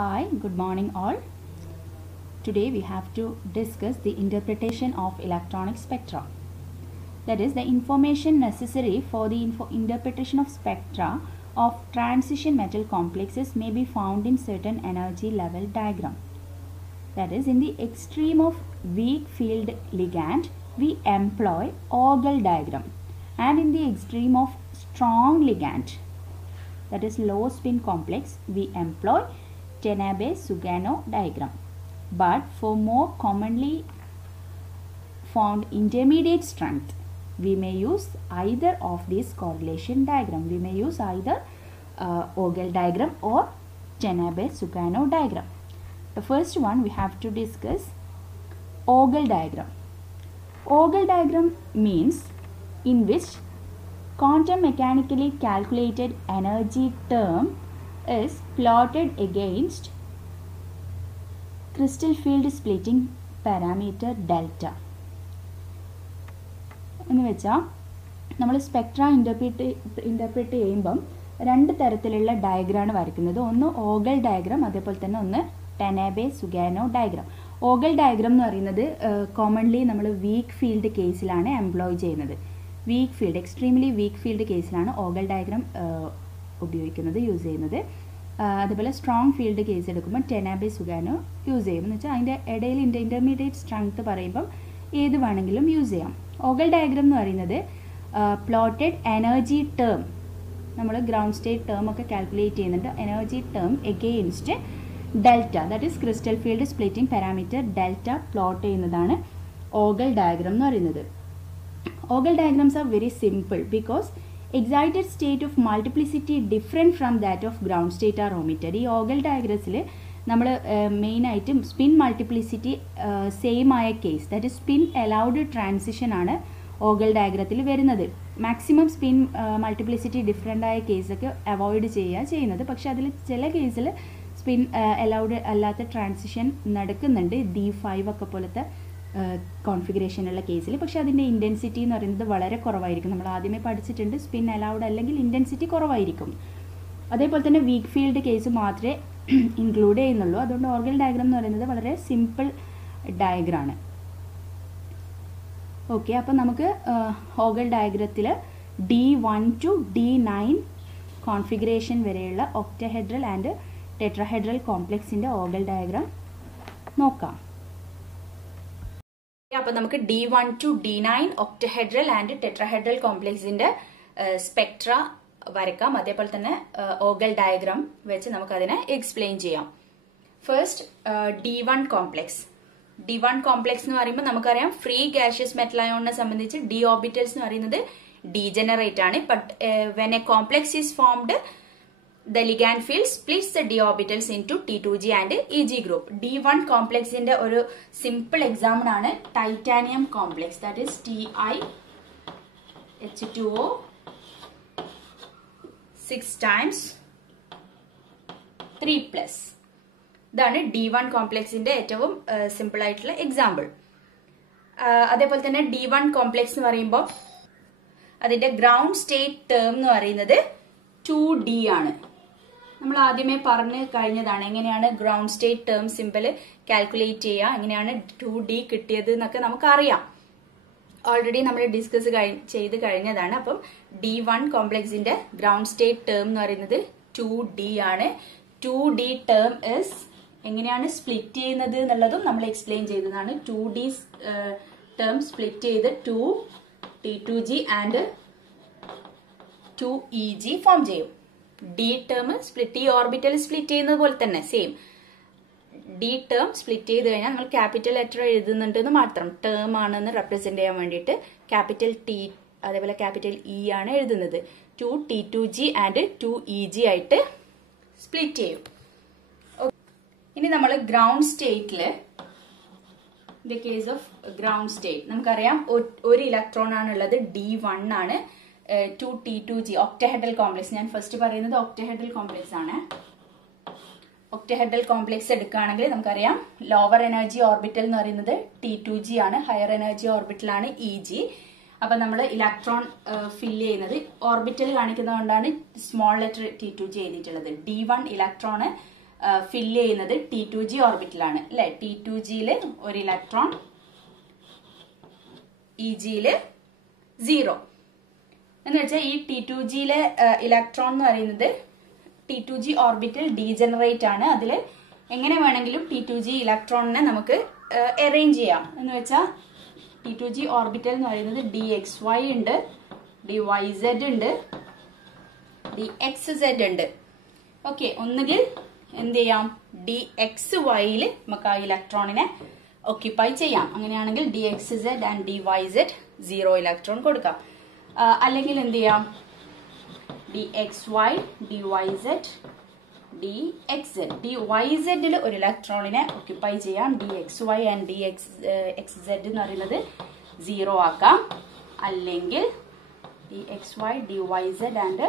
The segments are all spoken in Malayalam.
Hi, good morning all. Today we have to discuss the interpretation of electronic spectra. That is the information necessary for the interpretation of spectra of transition metal complexes may be found in certain energy level diagram. That is, in the extreme of weak field ligand, we employ Ogel diagram, and in the extreme of strong ligand, that is low spin complex, we employ Tanabe-Sugano diagram. But for more commonly found intermediate strength, we may use either of these correlation diagram. We may use either Ogel diagram or Tanabe-Sugano diagram. The first one we have to discuss Ogel diagram. Ogel diagram means in which quantum mechanically calculated energy term is plotted against crystal field splitting parameter delta. എന്ന് വെച്ചാൽ നമ്മൾ സ്പെക്ട്ര ഇൻ്റർപ്രിറ്റ് ചെയ്യുമ്പം രണ്ട് തരത്തിലുള്ള ഡയഗ്രാമാണ് വരയ്ക്കുന്നത്. ഒന്ന് ഓഗൽ ഡയഗ്രാം, അതേപോലെ തന്നെ ഒന്ന് ടെനാബെ-സുഗാനോ ഡയഗ്രാം. ഓഗൽ ഡയഗ്രാം എന്ന് പറയുന്നത് കോമൺലി നമ്മൾ വീക്ക് ഫീൽഡ് കേസിലാണ് എംപ്ലോയ് ചെയ്യുന്നത്. Weak field, extremely weak field കേസിലാണ് ഓഗൽ ഡയഗ്രാം ഉപയോഗിക്കുന്നത്, യൂസ് ചെയ്യുന്നത്. അതുപോലെ സ്ട്രോങ് ഫീൽഡ് കേസ് എടുക്കുമ്പോൾ ടെനാബെ-സുഗാനോ യൂസ് ചെയ്യും. എന്ന് വെച്ചാൽ അതിൻ്റെ ഇടയിൽ ഇൻ്റർമീഡിയറ്റ് സ്ട്രെങ്ത് പറയുമ്പം ഏത് വേണമെങ്കിലും യൂസ് ചെയ്യാം. ഓഗൽ ഡയഗ്രാം എന്ന് പറയുന്നത് പ്ലോട്ടഡ് എനർജി ടേം, നമ്മൾ ഗ്രൗണ്ട് സ്റ്റേറ്റ് ടേം ഒക്കെ കാൽക്കുലേറ്റ് ചെയ്യുന്നുണ്ട്. Energy term against delta, that is crystal field splitting parameter delta plot ചെയ്യുന്നതാണ് ഓഗൽ ഡയഗ്രാം എന്ന് പറയുന്നത്. Ogel diagrams are very simple because excited state of multiplicity different from that of ground state are omitted. ഈ ഓഗൽ ഡയഗ്രംസിൽ നമ്മൾ മെയിനായിട്ട് സ്പിൻ മൾട്ടിപ്ലിസിറ്റി സെയിം ആയ case, that is spin allowed transition ആണ് ഓഗൽ ഡയഗ്രത്തിൽ വരുന്നത്. മാക്സിമം സ്പിൻ മൾട്ടിപ്ലിസിറ്റി ഡിഫറെൻ്റ് ആയ കേസൊക്കെ അവോയ്ഡ് ചെയ്യുന്നത്. പക്ഷേ അതിൽ ചില കേസിൽ സ്പിൻ അലൗഡ് അല്ലാത്ത ട്രാൻസിഷൻ നടക്കുന്നുണ്ട്, D5 ഒക്കെ പോലത്തെ കോൺഫിഗറേഷനുള്ള കേസിൽ. പക്ഷേ അതിൻ്റെ ഇൻറ്റൻസിറ്റി എന്ന് പറയുന്നത് വളരെ കുറവായിരിക്കും. നമ്മൾ ആദ്യമേ പഠിച്ചിട്ടുണ്ട്, സ്പിൻ അലൗഡ് അല്ലെങ്കിൽ ഇൻറ്റൻസിറ്റി കുറവായിരിക്കും. അതേപോലെ തന്നെ വീക്ക് ഫീൽഡ് കേസ് മാത്രമേ ഇൻക്ലൂഡ് ചെയ്യുന്നുള്ളൂ. അതുകൊണ്ട് ഓഗൽ ഡയഗ്രാം എന്ന് പറയുന്നത് വളരെ സിമ്പിൾ ഡയഗ്രാണ്. ഓക്കെ, അപ്പോൾ നമുക്ക് ഓഗൽ ഡയഗ്രത്തിൽ D1 to D9 കോൺഫിഗറേഷൻ വരെയുള്ള ഒക്ടഹെഡ്രൽ ആൻഡ് ടെട്രാഹെഡ്രൽ കോംപ്ലക്സിൻ്റെ ഓഗൽ ഡയഗ്രാം നോക്കാം. അപ്പോൾ നമുക്ക് D1 to D9 octahedral and tetrahedral കോംപ്ലക്സിന്റെ സ്പെക്ട്ര വരക്കാം. അതേപോലെ തന്നെ ഓഗൽ ഡയഗ്രാം വെച്ച് നമുക്ക് അതിനെ എക്സ്പ്ലെയിൻ ചെയ്യാം. First D1 complex. D1 complex എന്ന് പറയുമ്പോൾ നമുക്കറിയാം ഫ്രീ ഗാഷ്യസ് മെറ്റൽ അയോണിനെ സംബന്ധിച്ച് ഡി ഓർബിറ്റൽസ് എന്ന് പറയുന്നത് ഡീജനറേറ്റ് ആണ്. But when A complex is formed, the ligand field splits the d orbitals into T2g and Eg group. D1 കോംപ്ലക്സിന്റെ ഒരു സിമ്പിൾ എക്സാമ്പിൾ ആണ് titanium complex, that is TiH2O 6 times 3+. ഇതാണ് D1 കോംപ്ലക്സിന്റെ ഏറ്റവും സിമ്പിൾ ആയിട്ടുള്ള എക്സാമ്പിൾ. അതേപോലെ തന്നെ D1 കോംപ്ലക്സ് എന്ന് പറയുമ്പോൾ അതിന്റെ ഗ്രൗണ്ട് സ്റ്റേറ്റ് ടേം എന്ന് പറയുന്നത് 2D ആണ്. നമ്മൾ ആദ്യമേ പറഞ്ഞു കഴിഞ്ഞതാണ് എങ്ങനെയാണ് ground state term simple calculate ചെയ്യുക, എങ്ങനെയാണ് 2D കിട്ടിയത് എന്നൊക്കെ നമുക്കറിയാം. ഓൾറെഡി നമ്മൾ ഡിസ്കസ് ചെയ്ത് കഴിഞ്ഞതാണ്. അപ്പം D1 കോംപ്ലക്സിന്റെ ഗ്രൗണ്ട് സ്റ്റേറ്റ് ടേം എന്ന് പറയുന്നത് 2D ആണ്. 2D ടേം ഇസ് എങ്ങനെയാണ് സ്പ്ലിറ്റ് ചെയ്യുന്നത് എന്നുള്ളതും നമ്മൾ എക്സ്പ്ലെയിൻ ചെയ്തതാണ്. 2D ടേം സ്പ്ലിറ്റ് ചെയ്ത് 2 T2g ആൻഡ് 2Eg ഫോം ചെയ്യും. ഡി ടേം സ്പ്ലിറ്റ്, ഈ ഓർബിറ്റൽ സ്പ്ലിറ്റ് ചെയ്യുന്നത് പോലെ തന്നെ സെയിം. ഡി ടേം സ്പ്ലിറ്റ് ചെയ്ത് കഴിഞ്ഞാൽ നമ്മൾ ക്യാപിറ്റൽ ലെറ്റർ എഴുതുന്നുണ്ടെന്ന് മാത്രം, ടേം ആണെന്ന് റെപ്രസെന്റ് ചെയ്യാൻ വേണ്ടിയിട്ട് ക്യാപിറ്റൽ ടി അതേപോലെ ക്യാപിറ്റൽ ഇ ആണ് എഴുതുന്നത്. 2 T2g ആൻഡ് 2Eg ആയിട്ട് സ്പ്ലിറ്റ് ചെയ്യും. ഇനി നമ്മൾ ഗ്രൗണ്ട് സ്റ്റേറ്റില്, in the case of ground state നമുക്കറിയാം ഒരു ഇലക്ട്രോൺ ആണുള്ളത്, D1 ആണ്. 2 T2g ഒക്ടഹെഡ്രൽ കോംപ്ലക്സ്, ഞാൻ ഫസ്റ്റ് പറയുന്നത് ഒക്ടഹെഡ്രൽ കോംപ്ലക്സ് ആണ്. ഒക്ടഹെഡ്രൽ കോംപ്ലക്സ് എടുക്കുകയാണെങ്കിൽ നമുക്കറിയാം ലോവർ എനർജി ഓർബിറ്റൽ എന്ന് പറയുന്നത് T2g ആണ്, ഹയർ എനർജി ഓർബിറ്റൽ ആണ് Eg. അപ്പൊ നമ്മൾ ഇലക്ട്രോൺ ഫില്ല് ചെയ്യുന്നത് ഓർബിറ്റൽ കാണിക്കുന്നതുകൊണ്ടാണ് സ്മോൾ ലെറ്റർ T2g എഴുതിയിട്ടുള്ളത്. D1 ഇലക്ട്രോണ് ഫില്ല് ചെയ്യുന്നത് T2g ഓർബിറ്റലാണ് അല്ലെ. T2gയില് ഒരു ഇലക്ട്രോൺ, Egയില് 0 എന്ന് വെച്ചാൽ ഈ T2gയിലെ ഇലക്ട്രോൺ എന്ന് പറയുന്നത് T2g ഓർബിറ്റൽ ഡീജനറേറ്റ് ആണ്. അതിൽ എങ്ങനെ വേണമെങ്കിലും T2g ഇലക്ട്രോണിനെ നമുക്ക് അറേഞ്ച് ചെയ്യാം. എന്ന് വെച്ചാൽ T2g ഓർബിറ്റൽ എന്ന് പറയുന്നത് dxy ഉണ്ട്, dyz ഉണ്ട്, dxz ഉണ്ട്. ഓക്കെ, ഒന്നുകിൽ എന്ത് ചെയ്യാം, dxyയിൽ നമുക്ക് ആ ഇലക്ട്രോണിനെ ഓക്യുപ്പൈ ചെയ്യാം. അങ്ങനെയാണെങ്കിൽ dxz ആൻഡ് dyz 0 ഇലക്ട്രോൺ കൊടുക്കാം. അല്ലെങ്കിൽ എന്ത് ചെയ്യാം, dxy, dyz, dxz. dyzൽ ഒരു ഇലക്ട്രോണിനെ ഓക്യുപ്പൈ ചെയ്യാം. dxy ആൻഡ് dxz എന്ന് പറയുന്നത് 0 ആക്കാം. അല്ലെങ്കിൽ dxy, dyz ആൻഡ്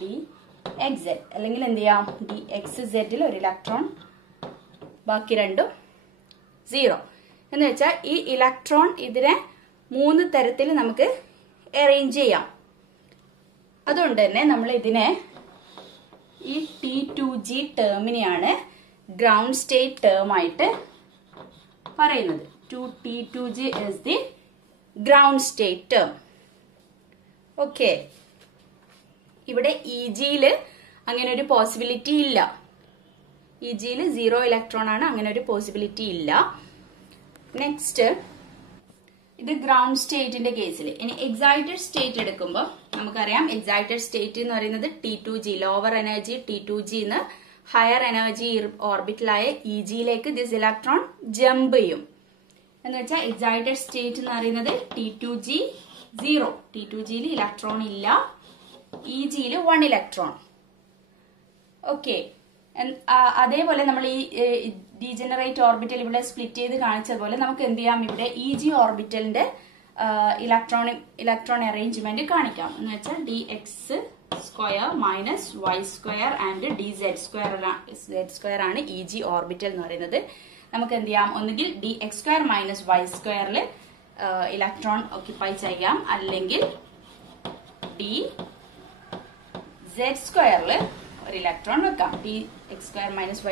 dxz. അല്ലെങ്കിൽ എന്ത് ചെയ്യാം, dxzൽ ഒരു ഇലക്ട്രോൺ, ബാക്കി രണ്ടും 0. എന്ന് വെച്ചാൽ ഈ ഇലക്ട്രോൺ ഇതിനെ 3 തരത്തിൽ നമുക്ക് അറേഞ്ച് ചെയ്യാം. അതുകൊണ്ട് തന്നെ നമ്മൾ ഇതിനെ ഈ T2g ടേമിനെയാണ് ഗ്രൗണ്ട് സ്റ്റേറ്റ് ടേം ആയിട്ട് പറയുന്നത്. T2g is the ground state term. Okay, ഇവിടെ Egയില് അങ്ങനെ ഒരു പോസിബിലിറ്റി ഇല്ല. Egയില് 0 ഇലക്ട്രോൺ ആണ്, അങ്ങനെ ഒരു പോസിബിലിറ്റി ഇല്ല. നെക്സ്റ്റ്, ഇത് ഗ്രൗണ്ട് സ്റ്റേറ്റിന്റെ കേസിൽ. ഇനി എക്സൈറ്റഡ് സ്റ്റേറ്റ് എടുക്കുമ്പോൾ നമുക്കറിയാം, എക്സൈറ്റഡ് സ്റ്റേറ്റ് എന്ന് പറയുന്നത് T2g, ലോവർ എനർജി T2g ന്ന് ഹയർ എനർജി ഓർബിറ്റലായ Egയിലേക്ക് ദിസ് ഇലക്ട്രോൺ ജമ്പ് ചെയ്യും. എന്ന് വെച്ചാൽ എക്സൈറ്റഡ് സ്റ്റേറ്റ് എന്ന് പറയുന്നത് T2g 0, T2gയിൽ ഇലക്ട്രോൺ ഇല്ല, Egയിൽ 1 ഇലക്ട്രോൺ. ഓക്കെ, അതേപോലെ നമ്മൾ ഈ ഡീജനറേറ്റ് ഓർബിറ്റൽ ഇവിടെ സ്പ്ലിറ്റ് ചെയ്ത് കാണിച്ചതുപോലെ നമുക്ക് എന്ത് ചെയ്യാം, ഇവിടെ Eg ഓർബിറ്റലിന്റെ ഇലക്ട്രോൺ അറേഞ്ച്മെന്റ് കാണിക്കാം. എന്ന് വെച്ചാൽ dx² minus y² and dz² ആണ് Eg ഓർബിറ്റൽ എന്ന് പറയുന്നത്. നമുക്ക് എന്ത് ചെയ്യാം, ഒന്നുകിൽ dx² മൈനസ് y²ല് ഇലക്ട്രോൺ ഓക്യുപ്പൈ ചെയ്യാം, അല്ലെങ്കിൽ dz²ല് ഒരു ഇലക്ട്രോൺ വെക്കാം. dx² മൈനസ് y²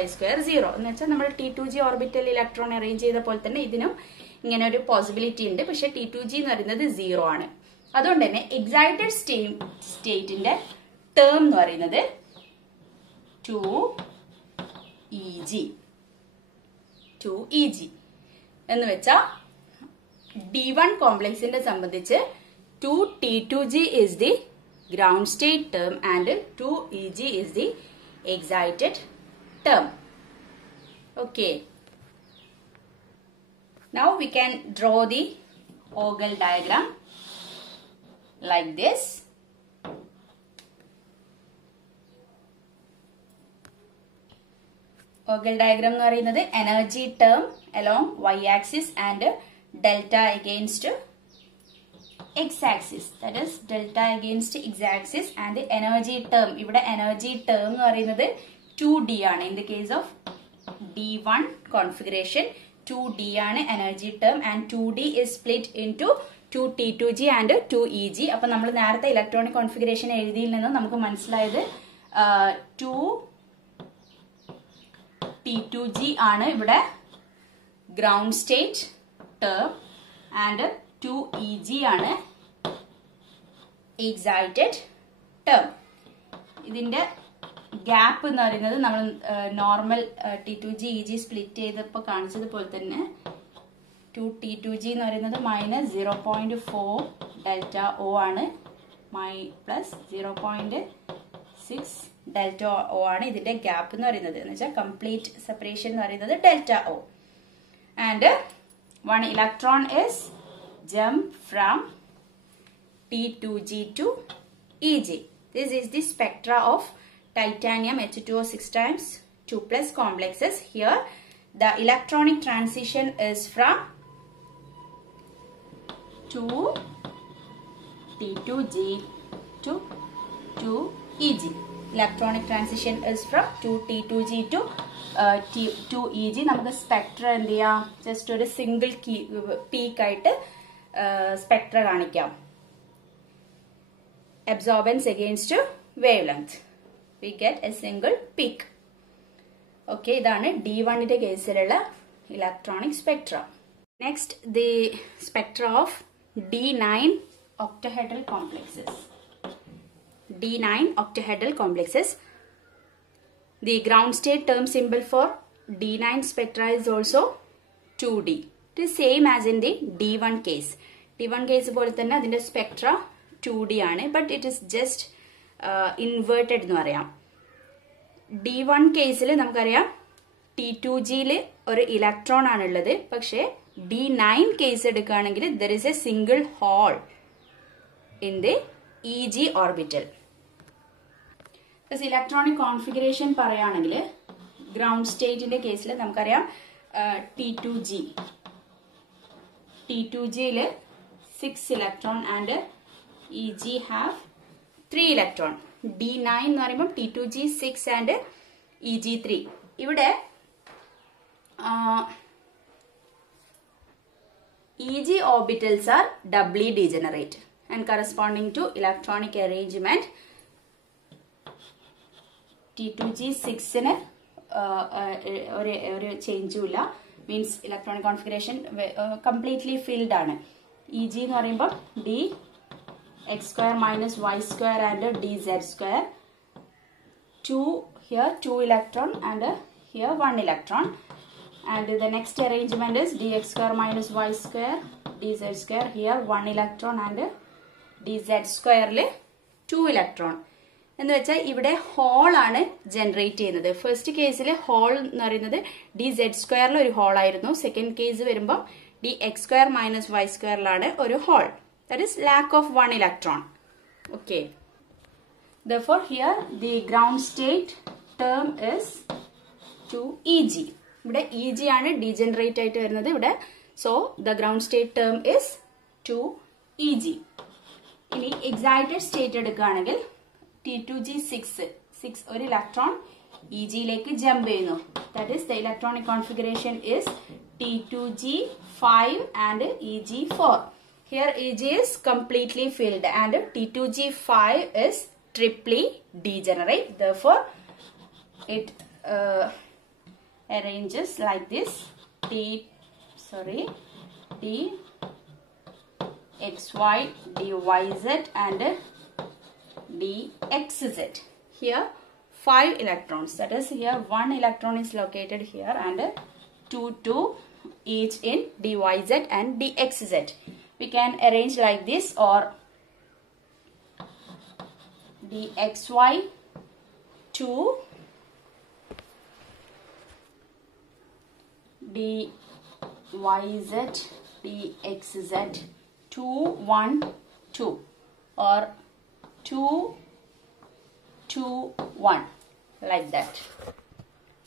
0 എന്ന് വെച്ചാൽ നമ്മൾ T2g ഓർബിറ്റൽ ഇലക്ട്രോൺ അറേഞ്ച് ചെയ്ത പോലെ തന്നെ ഇതിനും ഇങ്ങനെ ഒരു പോസിബിലിറ്റി ഉണ്ട്. പക്ഷെ T2g എന്ന് പറയുന്നത് 0 ആണ്. അതുകൊണ്ട് തന്നെ എക്സൈറ്റഡ് സ്റ്റേറ്റിന്റെ ടേം എന്ന് പറയുന്നത് 2Eg എന്ന് വെച്ചാൽ D1 കോംപ്ലക്സിന്റെ സംബന്ധിച്ച് 2T2g is the ground state term and 2Eg is the excited term. Okay. Now we can draw the Ogel diagram like this. Ogel diagram എന്ന് പറയുന്നത് energy term along y-axis and delta against x-axis. That is delta against x-axis and energy term. ഇവിടെ energy term എന്ന് പറയുന്നത് 2D ആണ്. In the case of D1 configuration 2D ആണ് energy term and 2D is split into 2T2g and 2Eg. അപ്പോൾ നമ്മൾ നേരത്തെ ഇലക്ട്രോണിക് കോൺഫിഗറേഷൻ എഴുതിയിൽ നിന്ന് നമുക്ക് മനസ്സിലായത് 2T2g ആണ് ഇവിടെ ground state term and 2Eg ആണ് എക്സൈറ്റഡ് ടേം. ഇതിന്റെ ഗ്യാപ്പ് എന്ന് പറയുന്നത് നമ്മൾ നോർമൽ T2g Eg സ്പ്ലിറ്റ് ചെയ്തപ്പോൾ കാണിച്ചതുപോലെ തന്നെ 2T2g എന്ന് പറയുന്നത് മൈനസ് 0.4 ഡെൽറ്റ ഒ ആണ്, പ്ലസ് 0.6 ഡെൽറ്റ ഒ ആണ് ഇതിന്റെ ഗ്യാപ്പ് എന്ന് പറയുന്നത്. എന്ന് വെച്ചാൽ കംപ്ലീറ്റ് സെപ്പറേഷൻ എന്ന് പറയുന്നത് delta O. And 1 electron is jump from T2g to Eg. This is the spectra of titanium H2O6 times 2+ complexes. Here the electronic transition is from 2T2g to 2Eg. Electronic transition is from 2T2g to 2Eg. നമുക്ക് സ്പെക്ട്ര എന്ത് ചെയ്യാം, ജസ്റ്റ് ഒരു സിംഗിൾ പീക്ക് ആയിട്ട് സ്പെക്ട്ര കാണിക്കാം. Absorbance against wavelength. We get a single peak. Okay, ഇതാണ് D1ന്റെ കേസിലുള്ള electronic spectra. Next the spectra of D9 octahedral complexes. D9 octahedral complexes. The ground state term symbol for D9 spectra is also 2D. It is same as in the D1 case. D1 case പോലെ തന്നെ അതിന്റെ സ്പെക്ട്ര 2D ആണ്, but it is just inverted എന്ന് പറയാം. D1 കേസിൽ നമുക്കറിയാം T2Gയിൽ ഒരു ഇലക്ട്രോൺ ആണുള്ളത്. പക്ഷേ D9 കേസ് എടുക്കുകയാണെങ്കിൽ there is a single hole in the EG orbital. Electronic configuration പറയുകയാണെങ്കിൽ ഗ്രൗണ്ട് സ്റ്റേറ്റിന്റെ കേസിൽ നമുക്കറിയാം T2Gയിൽ 6 electron and EG have 3 electron. D9 എന്ന് പറയുമ്പോൾ T2G 6 ആൻഡ് EG 3. ഇവിടെ EG orbitals are doubly degenerate and corresponding to electronic arrangement. T2G 6ന് ഒരു ചേഞ്ചും ഇല്ല, means electronic configuration completely filled ആണ്. EG എന്ന് പറയുമ്പോൾ dx² minus y² and dz². 2 here 2 electron and here 1 electron. And the next arrangement is dx² minus y² dz². Here 1 electron and dz² 2 electron. എന്ന് വെച്ചാൽ ഇവിടെ ഹോൾ ആണ് ജനറേറ്റ് ചെയ്യുന്നത്. ഫസ്റ്റ് കേസിൽ ഹോൾ എന്ന് പറയുന്നത് dz² ഒരു ഹോൾ ആയിരുന്നു. സെക്കൻഡ് കേസ് വരുമ്പോൾ dx² minus y² ഒരു hole. That is lack of 1 electron. Okay, therefore here the ground state term is 2Eg. ഇവിടെ EG ആണ് ഡീജനറേറ്റ് ആയിട്ട് വരുന്നത് ഇവിടെ. So the ground state term is 2Eg. ഇനി എക്സൈറ്റഡ് സ്റ്റേറ്റ് എടുക്കുകയാണെങ്കിൽ T2G 6 ഒരു ഇലക്ട്രോൺ EGയിലേക്ക് ജമ്പ് ചെയ്യുന്നു. That is the electronic configuration is T2G 5 and EG 4. Here EG is completely filled and T2G 5 is triply degenerate. Therefore it arranges like this: dxy, dyz and dxz. Here 5 electrons, that is here 1 electron is located here and 2 each in dyz and dxz. We can arrange like this, or dxy 2 dyz dxz 2 1 2 or 2 2 1 like that.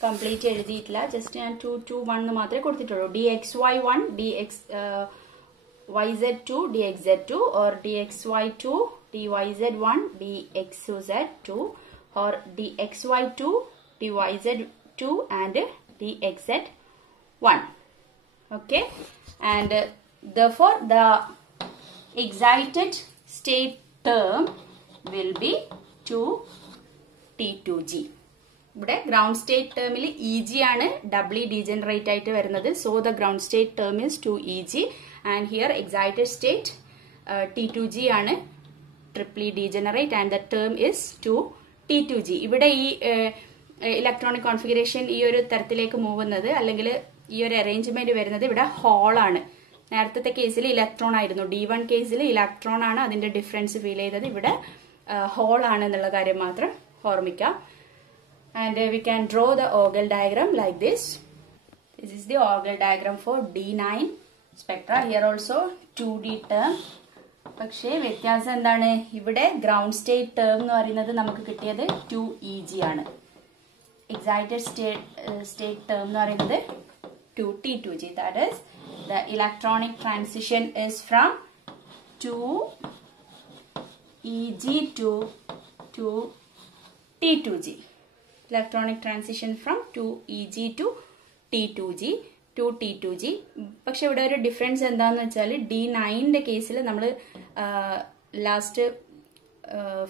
Complete എഴുതിയിട്ടില്ല, ജസ്റ്റ് ഞാൻ 2 2 1 മാത്രമേ കൊടുത്തിട്ടുള്ളൂ. dxy1 yz2 dxz2 or dxy2 dyz1 dxz2 or dxy2 dyz2 and dxz1. Okay, and therefore the excited state term will be 2T2G. ഇവിടെ ഗ്രൗണ്ട് സ്റ്റേറ്റ് ടേമിൽ EG ആണ് ഡബ്ലി ഡീജനറേറ്റ് ആയിട്ട് വരുന്നത്. So the ground state term is 2EG and here excited state T2G ആണ് triply degenerate and the term is 2T2G. ഇവിടെ ഈ ഇലക്ട്രോണിക് കോൺഫിഗറേഷൻ ഈ ഒരു തരത്തിലേക്ക് മൂവുന്നത്, അല്ലെങ്കിൽ ഈ ഒരു അറേഞ്ച്മെന്റ് വരുന്നത് ഇവിടെ ഹോൾ ആണ്. നേരത്തെ കേസിൽ ഇലക്ട്രോൺ ആയിരുന്നു. D1 കേസിൽ ഇലക്ട്രോൺ ആണ് അതിന്റെ ഡിഫറൻസ് ഫീൽ ചെയ്തത്. ഇവിടെ ഹോൾ ആണ് എന്നുള്ള കാര്യം മാത്രം ഓർമ്മിക്കാം. And we can draw the Ogel diagram like this. This is the Ogel diagram for D9 spectra. Here also 2D term. പക്ഷേ വ്യത്യാസം എന്താണ്? ഇവിടെ ഗ്രൗണ്ട് സ്റ്റേറ്റ് ടേം എന്ന് പറയുന്നത് നമുക്ക് കിട്ടിയത് 2EG ആണ്. എക്സൈറ്റഡ് സ്റ്റേറ്റ് ടേം എന്ന് പറയുന്നത് 2T2G. That is, the electronic transition is from 2EG to T2G. Electronic transition from 2EG to T2G. പക്ഷെ ഇവിടെ ഒരു ഡിഫറൻസ് എന്താണെന്ന് വെച്ചാൽ D9ന്റെ കേസിൽ നമ്മൾ ലാസ്റ്റ്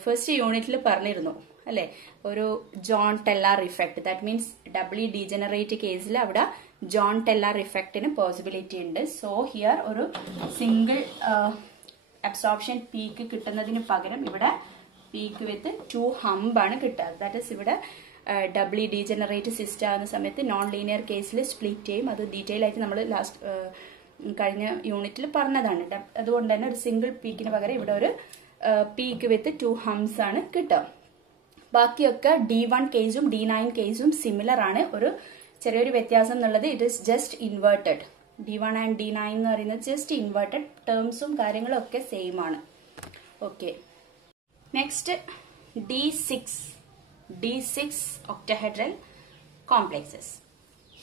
ഫസ്റ്റ് യൂണിറ്റിൽ പറഞ്ഞിരുന്നു. അല്ലെ, ഒരു Jahn Teller effect. That means doubly degenerate കേസിൽ അവിടെ ജോൺ ടെല്ലാർ ഇഫക്റ്റിന് പോസിബിലിറ്റി ഉണ്ട്. സോ ഹിയർ ഒരു സിംഗിൾ അബ്സോർപ്ഷൻ പീക്ക് കിട്ടുന്നതിന് പകരം ഇവിടെ പീക്ക് വിത്ത് 2 ഹംപ് ആണ് കിട്ടുക. ദാറ്റ് ഇസ് ഇവിടെ ഡബ്ലി ഡീജനറേറ്റ് സിസ്റ്റം ആകുന്ന സമയത്ത് നോൺ ലീനിയർ കേസിൽ സ്പ്ലിറ്റ് ചെയ്യും. അത് ഡീറ്റെയിൽ ആയിട്ട് നമ്മൾ കഴിഞ്ഞ യൂണിറ്റിൽ പറഞ്ഞതാണ്. അതുകൊണ്ട് തന്നെ ഒരു സിംഗിൾ പീക്കിന് പകരം ഇവിടെ ഒരു പീക്ക് വിത്ത് 2 ഹംസ് ആണ് കിട്ടുക. ബാക്കിയൊക്കെ D1 കേസും D9 കേസും സിമിലർ ആണ്. ഒരു ചെറിയൊരു വ്യത്യാസം എന്നുള്ളത് it is just inverted. D1 and D9 എന്ന് പറയുന്നത് ജസ്റ്റ് ഇൻവേർട്ടഡ്. ടേംസും കാര്യങ്ങളും ഒക്കെ സെയിം ആണ്. Okay, next D6 octahedral complexes.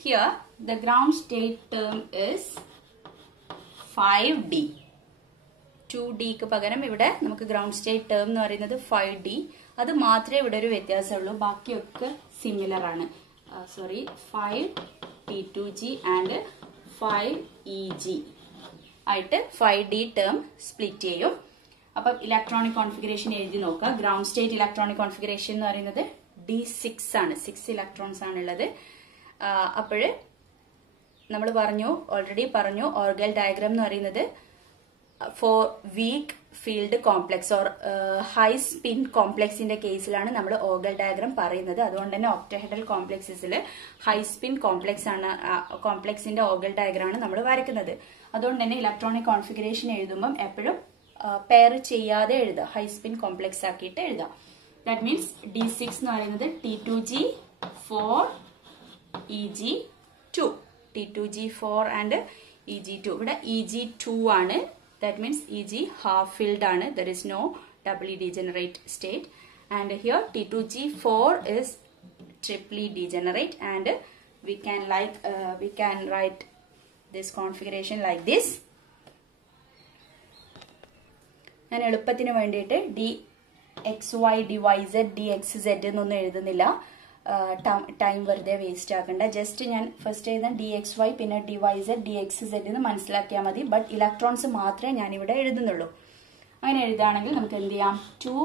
Here the ground state term is 5D. 2D ക്ക് പകരം ഇവിടെ നമുക്ക് ഗ്രൗണ്ട് സ്റ്റേറ്റ് ടേം എന്ന് പറയുന്നത് 5D. അത് മാത്രമേ ഇവിടെ ഒരു വ്യത്യാസമുള്ളൂ. ബാക്കിയൊക്കെ സിമിലർ ആണ്. 5T2G ആൻഡ് 5EG ആയിട്ട് 5D ടേം സ്പ്ലിറ്റ് ചെയ്യും. അപ്പൊ ഇലക്ട്രോണിക് കോൺഫിഗറേഷൻ എഴുതി നോക്കുക. ഗ്രൗണ്ട് സ്റ്റേറ്റ് ഇലക്ട്രോണിക് കോൺഫിഗറേഷൻ എന്ന് പറയുന്നത് D6 ആണ്. 6 ഇലക്ട്രോൺസ് ആണുള്ളത്. അപ്പോഴ് നമ്മൾ ഓൾറെഡി പറഞ്ഞു ഓർഗൽ ഡയഗ്രാം എന്ന് പറയുന്നത് for weak field complex or high spin കോംപ്ലക്സിന്റെ കേസിലാണ് നമ്മൾ ഓർഗൽ ഡയഗ്രാം പറയുന്നത്. അതുകൊണ്ട് തന്നെ ഒക്ടഹെഡ്രൽ കോംപ്ലക്സസിൽ ഹൈ സ്പിൻ കോംപ്ലക്സിന്റെ ഓർഗൽ ഡയഗ്രാം ആണ് നമ്മൾ വരയ്ക്കുന്നത്. അതുകൊണ്ട് തന്നെ ഇലക്ട്രോണിക് കോൺഫിഗറേഷൻ എഴുതുമ്പോൾ എപ്പോഴും പെയർ ചെയ്യാതെ എഴുതുക, ഹൈ സ്പിൻ കോംപ്ലക്സ് ആക്കിയിട്ട് എഴുതുക. ദാറ്റ് മീൻസ് D6 എന്ന് പറയുന്നത് T2G 4 EG2, T2G4 and EG2. ഇവിടെ EG2 ആണ്. That means EG half filled ആണ്. There is no doubly degenerate state. And here T2G4 is triply degenerate, and we can write this configuration like this. ഞാൻ എളുപ്പത്തിന് വേണ്ടിയിട്ട് DXY, DYZ, DXZ എന്നൊന്നും എഴുതുന്നില്ല. ടൈം വെറുതെ വേസ്റ്റ് ആക്കണ്ട. ജസ്റ്റ് ഞാൻ ഫസ്റ്റ് എഴുതാൻ DXY പിന്നെ DYZ, DXZ എന്ന് മനസ്സിലാക്കിയാൽ മതി. ബട്ട് ഇലക്ട്രോൺസ് മാത്രമേ ഞാൻ ഇവിടെ എഴുതുന്നുള്ളൂ. അങ്ങനെ എഴുതുകയാണെങ്കിൽ നമുക്ക് എന്ത് ചെയ്യാം, 2,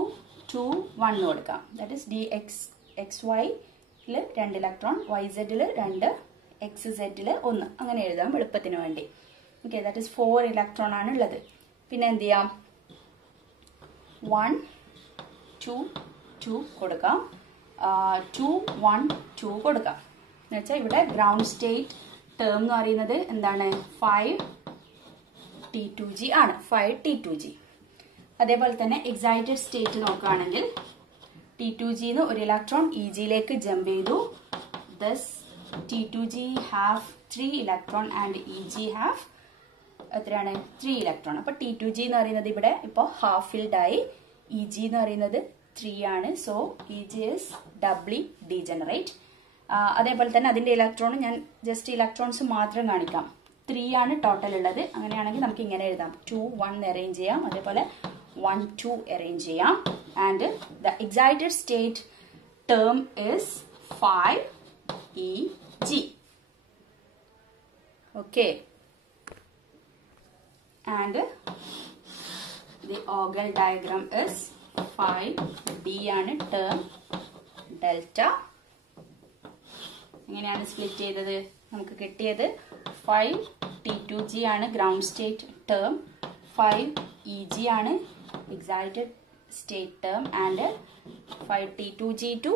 2, 1 എന്ന് കൊടുക്കാം. ദാറ്റ് ഇസ് DXYയിൽ 2 ഇലക്ട്രോൺ, YZയിൽ 2, XZയിൽ 1. അങ്ങനെ എഴുതാം എളുപ്പത്തിന് വേണ്ടി. ഓക്കെ, ദാറ്റ് ഇസ് 4 ഇലക്ട്രോൺ ആണ് ഉള്ളത്. പിന്നെ എന്ത് ചെയ്യാം, 1, 2, 2 കൊടുക്കാം, 2, 1, 2 കൊടുക്കാം. എന്ന് വെച്ചാൽ ഇവിടെ ഗ്രൗണ്ട് സ്റ്റേറ്റ് ടേം എന്ന് പറയുന്നത് എന്താണ്, 5T2G ആണ്. 5T2G. അതേപോലെ തന്നെ എക്സൈറ്റഡ് സ്റ്റേറ്റ് നോക്കുകയാണെങ്കിൽ T2G ന്ന് ഒരു ഇലക്ട്രോൺ EGയിലേക്ക് ജമ്പ് ചെയ്തു. Thus T2G have 3 electron and EG have എത്രയാണ്, 3 ഇലക്ട്രോൺ. അപ്പൊ T2G എന്ന് പറയുന്നത് ഇവിടെ ഇപ്പോൾ ഹാഫ് ഫിൽഡ് ആയി. EG എന്ന് പറയുന്നത് 3 ആണ്. So EG is doubly degenerate. അതേപോലെ തന്നെ അതിന്റെ ഇലക്ട്രോൺ ഞാൻ ജസ്റ്റ് ഇലക്ട്രോൺസ് മാത്രം കാണിക്കാം. 3 ആണ് ടോട്ടൽ ഉള്ളത്. അങ്ങനെയാണെങ്കിൽ നമുക്ക് ഇങ്ങനെ എഴുതാം, 2, 1 അറേഞ്ച് ചെയ്യാം, അതേപോലെ 1, 2 അറേഞ്ച് ചെയ്യാം. And the excited state term is 5EG. Okay, and the Orgel diagram is 5D ആണ് ടേം ഡെൽറ്റ. എങ്ങനെയാണ് സ്പ്ലിറ്റ് ചെയ്തത്, നമുക്ക് കിട്ടിയത് 5T2G ആണ് ഗ്രൗണ്ട് സ്റ്റേറ്റ് ടേം, 5EG ആണ് excited state term, and 5T2G to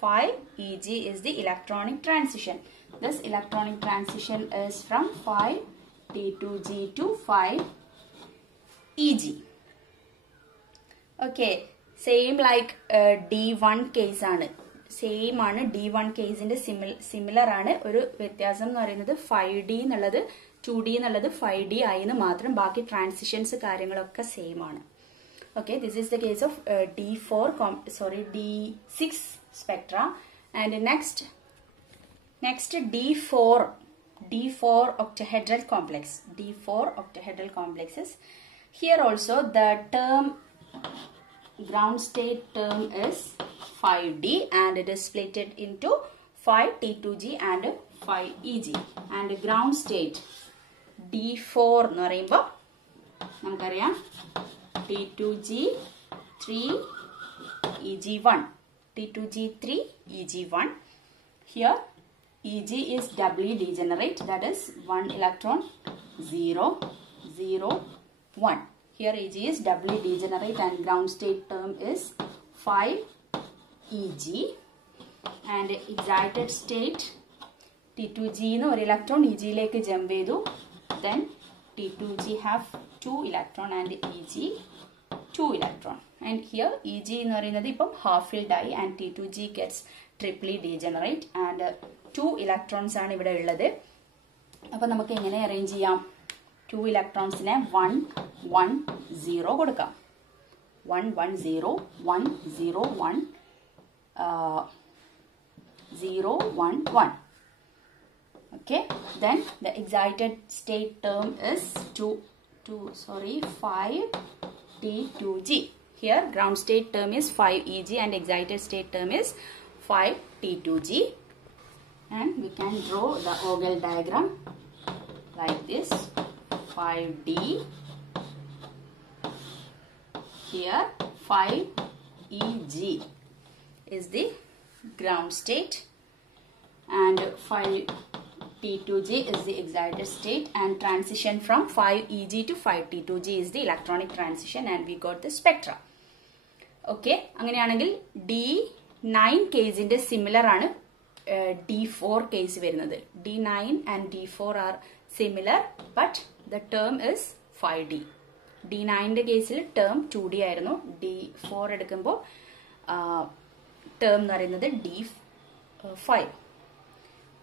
5EG is the electronic transition. This electronic transition is from 5T2G to 5EG. Okay, same like D1 case ആണ്. സെയിം ആണ്. D1 കേസിന്റെ സിമിലർ ആണ്. ഒരു വ്യത്യാസം എന്ന് പറയുന്നത് 5D എന്നുള്ളത് 2D എന്നുള്ളത് 5D ആയിന്ന് മാത്രം. ബാക്കി ട്രാൻസിഷൻസ് കാര്യങ്ങളൊക്കെ സെയിം ആണ്. Okay, this is the case of D6 spectra. And next D4 octahedral complex. D4 octahedral complexes. Here also the term ground state term is 5D and it is split into 5T2G and 5EG. And ground state D4 എന്ന് പറയുമ്പോൾ നമുക്കറിയാം T2G 3 EG1. T2G3, EG1. Here EG is doubly degenerate, that is 1 electron, 0, 0, 1. Here EG is doubly degenerate and ground state term is 5 EG. And excited state T2G no electron EG like jump edu. Then T2G have 2 electron and EG 2 electron. And here EG no half filled die and T2G gets triply degenerate and 2 electrons are ഇവിടെ ഉള്ളത്. അപ്പോൾ നമുക്ക് എങ്ങനെ അറേഞ്ച് ചെയ്യാം? 2 electronsനെ 1 1 0 കൊടുക്കാം. 1 1 0 1 0 1 0 1 1. Okay, then the excited state term is 5 T2G. Here ground state term is 5 EG and excited state term is 5 T2G. And we can draw the Vogel diagram like this. 5D. Here 5 EG is the ground state and 5 T2G is the excited state, and transition from 5 EG to 5 T2G is the electronic transition, and we got the spectra. Okay, അങ്ങനെയാണെങ്കിൽ D9 കേസിന്റെ സിമിലർ ആണ് D4 കേസ് വരുന്നത്. D9 and D4 are similar but the term is 5D. D9 കേസിൽ term 2D ആയിരുന്നു. D4 എടുക്കുമ്പോൾ term എന്ന് പറയുന്നത് D5.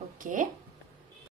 Okay.